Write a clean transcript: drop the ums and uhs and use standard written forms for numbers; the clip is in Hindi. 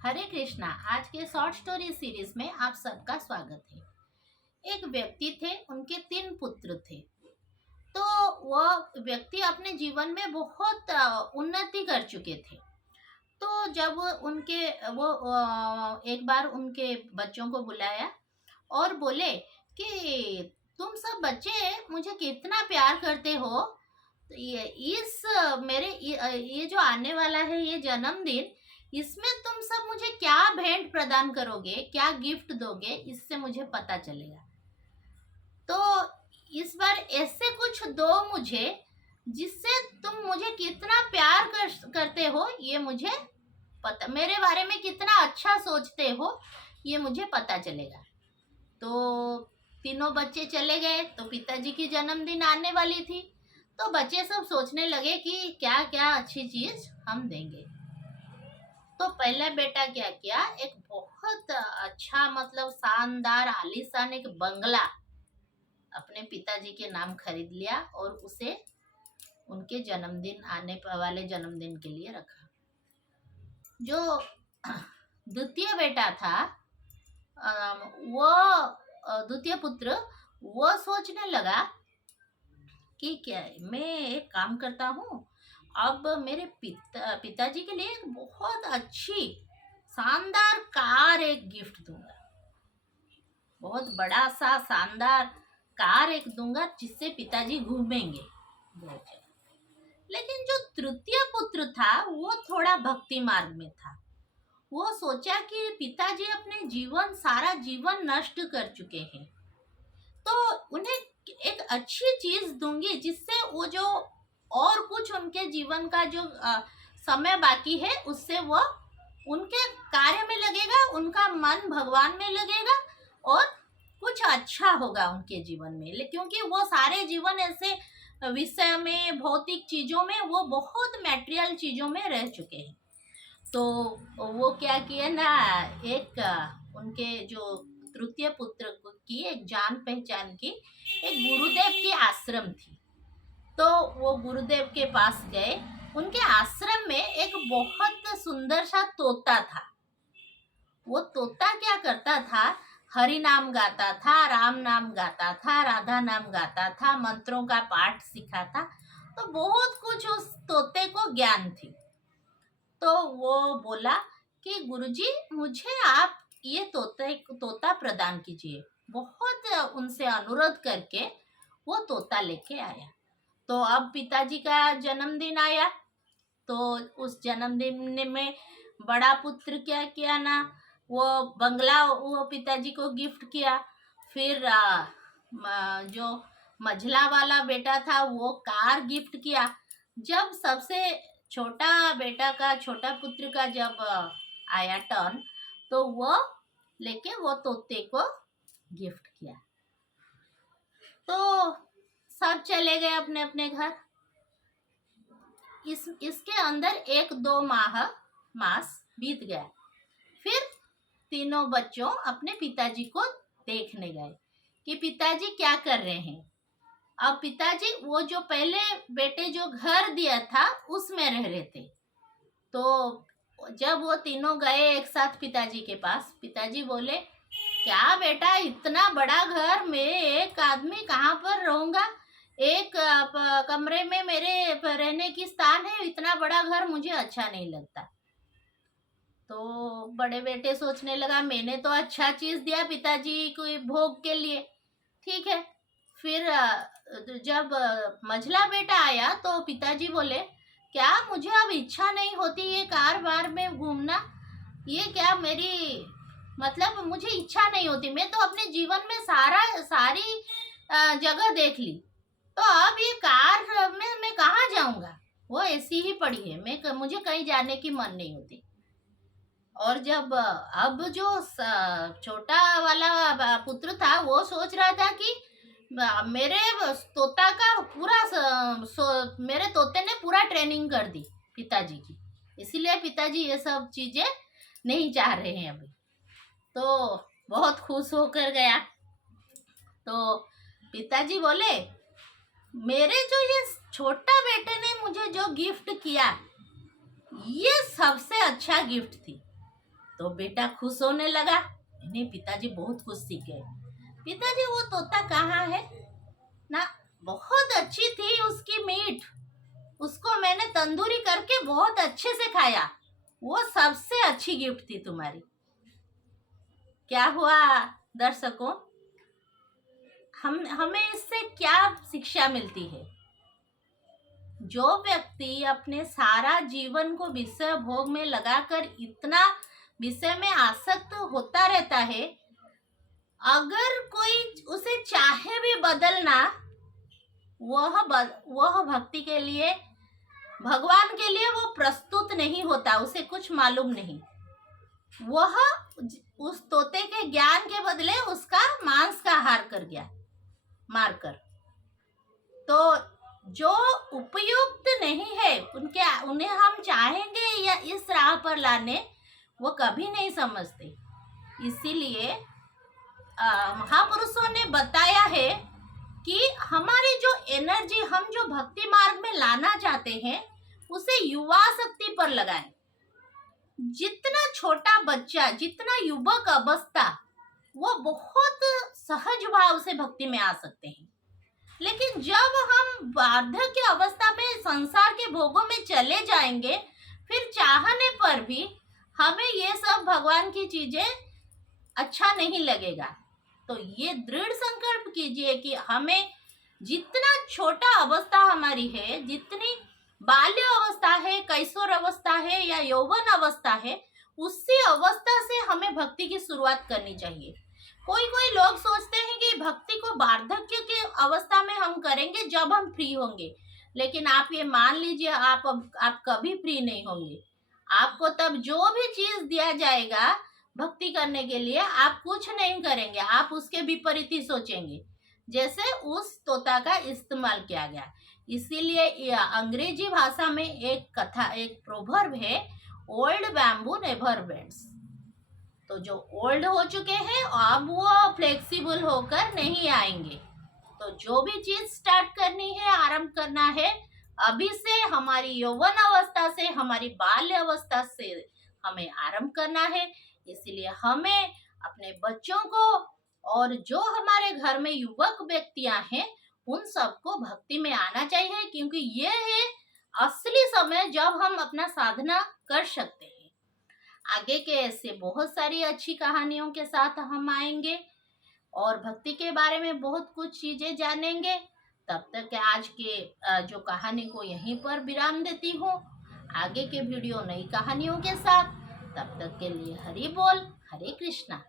हरे कृष्णा। आज के शॉर्ट स्टोरी सीरीज में आप सबका स्वागत है। एक व्यक्ति थे, उनके 3 पुत्र थे। तो वह व्यक्ति अपने जीवन में बहुत उन्नति कर चुके थे। तो जब एक बार उनके बच्चों को बुलाया और बोले कि तुम सब बच्चे मुझे कितना प्यार करते हो। तो ये जो आने वाला है ये जन्मदिन, इसमें तुम सब मुझे क्या भेंट प्रदान करोगे, क्या गिफ्ट दोगे, इससे मुझे पता चलेगा। तो इस बार ऐसे कुछ दो मुझे जिससे तुम मुझे कितना करते हो, ये मुझे पता, मेरे बारे में कितना अच्छा सोचते हो, ये मुझे पता चलेगा। तो तीनों बच्चे चले गए। तो पिताजी की जन्मदिन आने वाली थी। तो बच्चे सब सोचने लगे कि क्या क्या अच्छी चीज हम देंगे। तो पहला बेटा क्या किया, एक बहुत अच्छा मतलब शानदार आलीशान एक बंगला अपने पिताजी के नाम खरीद लिया और उसे उनके जन्मदिन आने वाले जन्मदिन के लिए रखा। जो द्वितीय बेटा था, वो द्वितीय पुत्र, वो सोचने लगा कि क्या है, मैं एक काम करता हूँ, अब मेरे पिताजी के लिए एक बहुत अच्छी शानदार कार एक गिफ्ट दूंगा। बहुत बड़ा सा शानदार कार एक दूंगा जिससे पिताजी घूमेंगे बहुत जगह। लेकिन जो तृतीय पुत्र था वो थोड़ा भक्ति मार्ग में था। वो सोचा कि पिताजी अपने सारा जीवन नष्ट कर चुके हैं, तो उन्हें एक अच्छी चीज दूंगी जिससे वो जो और कुछ उनके जीवन का जो समय बाकी है उससे वो उनके कार्य में लगेगा, उनका मन भगवान में लगेगा और कुछ अच्छा होगा उनके जीवन में। क्योंकि वो सारे जीवन ऐसे विषय में, भौतिक चीजों में, वो बहुत मटेरियल चीजों में रह चुके हैं। तो वो क्या किए ना, एक उनके जो तृतीय पुत्र की एक जान पहचान की एक गुरुदेव की आश्रम थी। तो वो गुरुदेव के पास गए। उनके आश्रम में एक बहुत सुंदर सा तोता था। वो तोता क्या करता था, हरि नाम गाता था, राम नाम गाता था, राधा नाम गाता था, मंत्रों का पाठ सिखाता। तो बहुत कुछ उस तोते को ज्ञान थी। तो वो बोला कि गुरुजी, मुझे आप ये तोता प्रदान कीजिए। बहुत उनसे अनुरोध करके वो तोता लेके आया। तो अब पिताजी का जन्मदिन आया। तो उस जन्मदिन में बड़ा पुत्र क्या किया ना, वो बंगला वो पिताजी को गिफ्ट किया। फिर जो मझला वाला बेटा था वो कार गिफ्ट किया। जब सबसे छोटा पुत्र का जब आया टर्न, तो वो लेके वो तोते को गिफ्ट किया। तो सब चले गए अपने अपने घर। इसके अंदर 1-2 मास बीत गया। फिर तीनों बच्चों अपने पिताजी को देखने गए कि पिताजी क्या कर रहे हैं। अब पिताजी वो जो पहले बेटे जो घर दिया था उसमें रह रहे थे। तो जब वो तीनों गए एक साथ पिताजी के पास, पिताजी बोले, क्या बेटा, इतना बड़ा घर में एक आदमी कहाँ पर रहूंगा? एक कमरे में मेरे रहने की स्थान है, इतना बड़ा घर मुझे अच्छा नहीं लगता। तो बड़े बेटे सोचने लगा, मैंने तो अच्छा चीज दिया पिताजी को भोग के लिए, ठीक है। फिर जब मझला बेटा आया तो पिताजी बोले, क्या मुझे अब इच्छा नहीं होती ये कार बार में घूमना? ये क्या मेरी मतलब मुझे इच्छा नहीं होती, मैं तो अपने जीवन में सारी जगह देख ली, तो अब ये कार में मैं कहाँ जाऊंगा? वो ऐसी ही पड़ी है, मुझे कहीं जाने की मन नहीं होती। और जब अब जो छोटा वाला पुत्र था वो सोच रहा था कि मेरे तोता का मेरे तोते ने पूरा ट्रेनिंग कर दी पिताजी की, इसीलिए पिताजी ये सब चीजें नहीं चाह रहे हैं अभी। तो बहुत खुश होकर गया। तो पिताजी बोले, मेरे जो ये छोटा बेटे ने मुझे जो गिफ्ट किया ये सबसे अच्छा गिफ्ट थी। तो बेटा खुश होने लगा। नहीं, पिताजी बहुत कुछ सीख गए। पिताजी वो तोता कहाँ है ना, बहुत अच्छी थी उसकी मीट, उसको मैंने तंदूरी करके बहुत अच्छे से खाया, वो सबसे अच्छी गिफ्ट थी तुम्हारी। क्या हुआ दर्शकों, हमें इससे क्या शिक्षा मिलती है? जो व्यक्ति अपने सारा जीवन को विषय भोग में लगाकर इतना विषय में आसक्त होता रहता है, अगर कोई उसे चाहे भी बदलना, वह भक्ति के लिए, भगवान के लिए वो प्रस्तुत नहीं होता, उसे कुछ मालूम नहीं। वह उस तोते के ज्ञान के बदले उसका मांस का आहार कर गया मारकर। तो जो उपयुक्त नहीं है उन्हें हम चाहेंगे या इस राह पर लाने, वो कभी नहीं समझते। इसीलिए महापुरुषों ने बताया है कि हमारी जो एनर्जी हम जो भक्ति मार्ग में लाना चाहते हैं, उसे युवा शक्ति पर लगाएं। जितना छोटा बच्चा, जितना युवक अवस्था, वो बहुत सहज भाव से भक्ति में आ सकते हैं। लेकिन जब हम वार्धक्य अवस्था में संसार के भोगों में चले जाएंगे, फिर चाहने पर भी हमें ये सब भगवान की चीजें अच्छा नहीं लगेगा। तो ये दृढ़ संकल्प कीजिए कि हमें जितना छोटा अवस्था हमारी है, जितनी बाल्य अवस्था है, कैशोर अवस्था है या यौवन अवस्था है, उसी अवस्था से हमें भक्ति की शुरुआत करनी चाहिए। कोई लोग सोचते हैं कि भक्ति को वार्धक्य की अवस्था में हम करेंगे जब हम फ्री होंगे, लेकिन आप ये मान लीजिए आप कभी फ्री नहीं होंगे। आपको तब जो भी चीज दिया जाएगा भक्ति करने के लिए, आप कुछ नहीं करेंगे, आप उसके विपरीत ही सोचेंगे, जैसे उस तोता का इस्तेमाल किया गया। इसीलिए अंग्रेजी भाषा में एक प्रोवर्ब है, ओल्ड बैम्बू नेवर बेंड्स। तो जो ओल्ड हो चुके हैं अब वो फ्लेक्सिबल होकर नहीं आएंगे। तो जो भी चीज स्टार्ट करनी है, आरंभ करना है, अभी से, हमारी यौवन अवस्था से, हमारी बाल्य अवस्था से हमें आरंभ करना है। इसलिए हमें अपने बच्चों को और जो हमारे घर में युवक व्यक्तियां हैं, उन सबको भक्ति में आना चाहिए, क्योंकि ये है असली समय जब हम अपना साधना कर सकते हैं। आगे के ऐसे बहुत सारी अच्छी कहानियों के साथ हम आएंगे और भक्ति के बारे में बहुत कुछ चीजें जानेंगे। तब तक आज के जो कहानी को यहीं पर विराम देती हूँ। आगे के वीडियो नई कहानियों के साथ, तब तक के लिए हरि बोल, हरे कृष्णा।